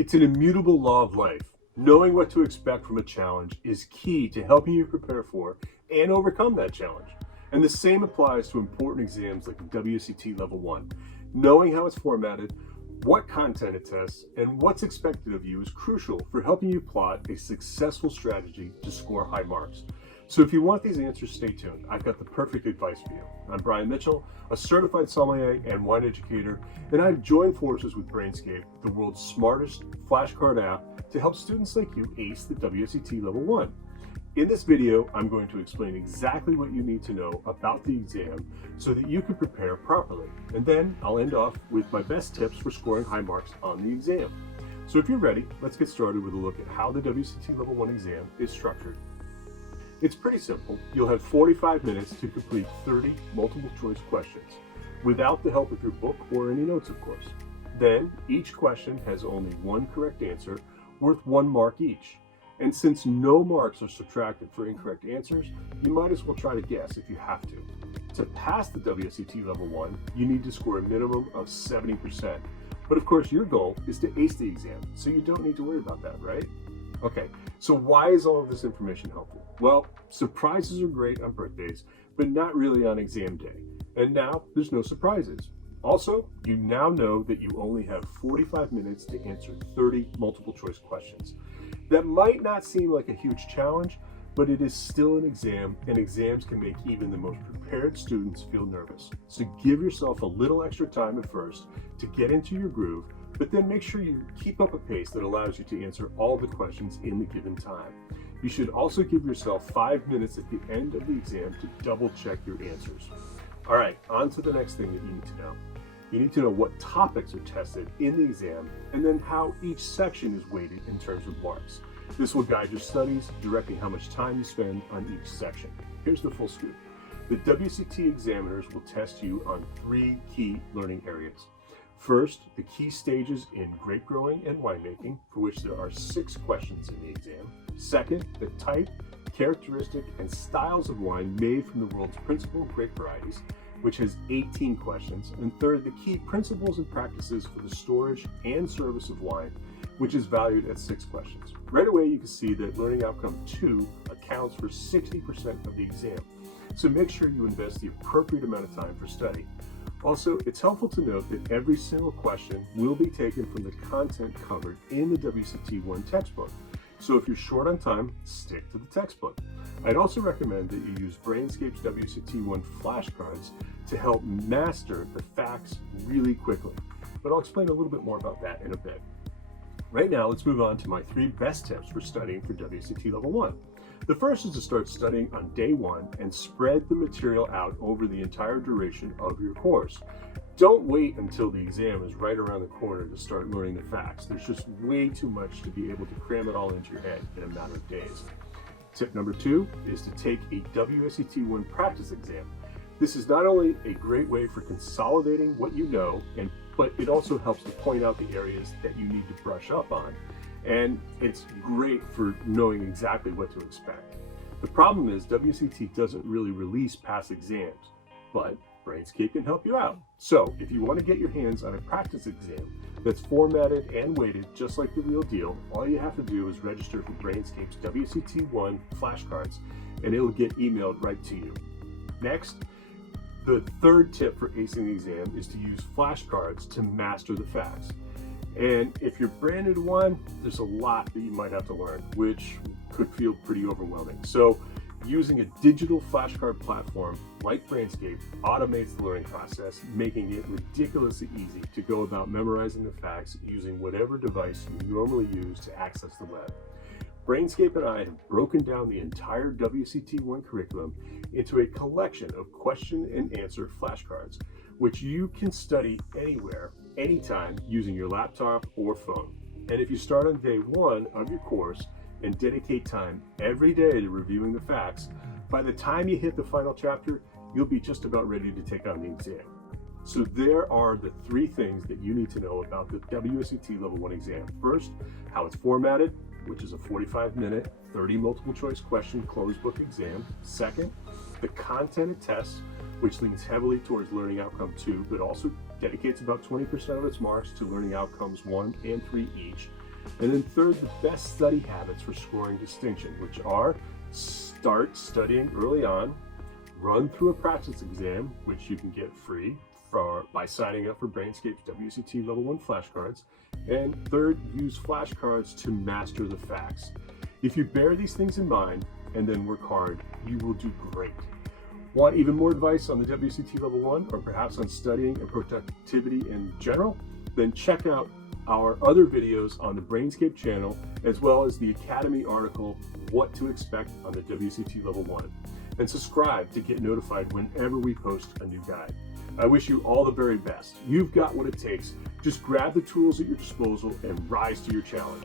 It's an immutable law of life. Knowing what to expect from a challenge is key to helping you prepare for and overcome that challenge. And the same applies to important exams like the WSET Level 1. Knowing how it's formatted, what content it tests, and what's expected of you is crucial for helping you plot a successful strategy to score high marks. So if you want these answers, stay tuned. I've got the perfect advice for you. I'm Brian Mitchell, a certified sommelier and wine educator, and I've joined forces with Brainscape, the world's smartest flashcard app, to help students like you ace the WSET Level 1. In this video, I'm going to explain exactly what you need to know about the exam so that you can prepare properly. And then I'll end off with my best tips for scoring high marks on the exam. So if you're ready, let's get started with a look at how the WSET Level 1 exam is structured. It's pretty simple. You'll have 45 minutes to complete 30 multiple choice questions without the help of your book or any notes, of course. Then each question has only one correct answer worth 1 mark each. And since no marks are subtracted for incorrect answers, you might as well try to guess if you have to. To pass the WSET Level 1, you need to score a minimum of 70%. But of course, your goal is to ace the exam, so you don't need to worry about that, right? Okay, so why is all of this information helpful? Well, surprises are great on birthdays, but not really on exam day. And now there's no surprises. Also, you now know that you only have 45 minutes to answer 30 multiple choice questions. That might not seem like a huge challenge, but it is still an exam, and exams can make even the most prepared students feel nervous. So give yourself a little extra time at first to get into your groove, but then make sure you keep up a pace that allows you to answer all the questions in the given time. You should also give yourself 5 minutes at the end of the exam to double check your answers. All right, on to the next thing that you need to know. You need to know what topics are tested in the exam and then how each section is weighted in terms of marks. This will guide your studies, directing how much time you spend on each section. Here's the full scoop. The WSET examiners will test you on 3 key learning areas. First, the key stages in grape growing and winemaking, for which there are 6 questions in the exam. Second, the type, characteristic, and styles of wine made from the world's principal grape varieties, which has 18 questions. And third, the key principles and practices for the storage and service of wine, which is valued at 6 questions. Right away, you can see that learning outcome 2 accounts for 60% of the exam. So make sure you invest the appropriate amount of time for study. Also, it's helpful to note that every single question will be taken from the content covered in the WSET 1 textbook. So if you're short on time, stick to the textbook. I'd also recommend that you use Brainscape's WSET 1 flashcards to help master the facts really quickly. But I'll explain a little bit more about that in a bit. Right now, let's move on to my 3 best tips for studying for WSET Level 1. The first is to start studying on day 1 and spread the material out over the entire duration of your course. Don't wait until the exam is right around the corner to start learning the facts. There's just way too much to be able to cram it all into your head in a matter of days. Tip number 2 is to take a WSET 1 practice exam. This is not only a great way for consolidating what you know, but it also helps to point out the areas that you need to brush up on. And it's great for knowing exactly what to expect. The problem is WSET doesn't really release past exams, but Brainscape can help you out. So if you want to get your hands on a practice exam that's formatted and weighted just like the real deal, all you have to do is register for Brainscape's WSET 1 flashcards, and it'll get emailed right to you. Next, the third tip for acing the exam is to use flashcards to master the facts. And if you're brand new to wine, there's a lot that you might have to learn, which could feel pretty overwhelming. So using a digital flashcard platform like Brainscape automates the learning process, making it ridiculously easy to go about memorizing the facts using whatever device you normally use to access the web. Brainscape and I have broken down the entire WSET 1 curriculum into a collection of question and answer flashcards, which you can study anywhere, anytime, using your laptop or phone. And if you start on day 1 of your course and dedicate time every day to reviewing the facts, by the time you hit the final chapter, you'll be just about ready to take on the exam. So there are the 3 things that you need to know about the WSET Level 1 exam. First, how it's formatted, which is a 45-minute, 30 multiple choice question closed book exam. Second, the content it tests, which leans heavily towards learning outcome 2, but also dedicates about 20% of its marks to learning outcomes 1 and 3 each. And then third, the best study habits for scoring distinction, which are start studying early on, run through a practice exam, which you can get free by signing up for Brainscape's WSET Level 1 flashcards. And third, use flashcards to master the facts. If you bear these things in mind and then work hard, you will do great. Want even more advice on the WSET Level 1 or perhaps on studying and productivity in general? Then check out our other videos on the Brainscape channel, as well as the Academy article, What to Expect on the WSET Level 1. And subscribe to get notified whenever we post a new guide. I wish you all the very best. You've got what it takes. Just grab the tools at your disposal and rise to your challenge.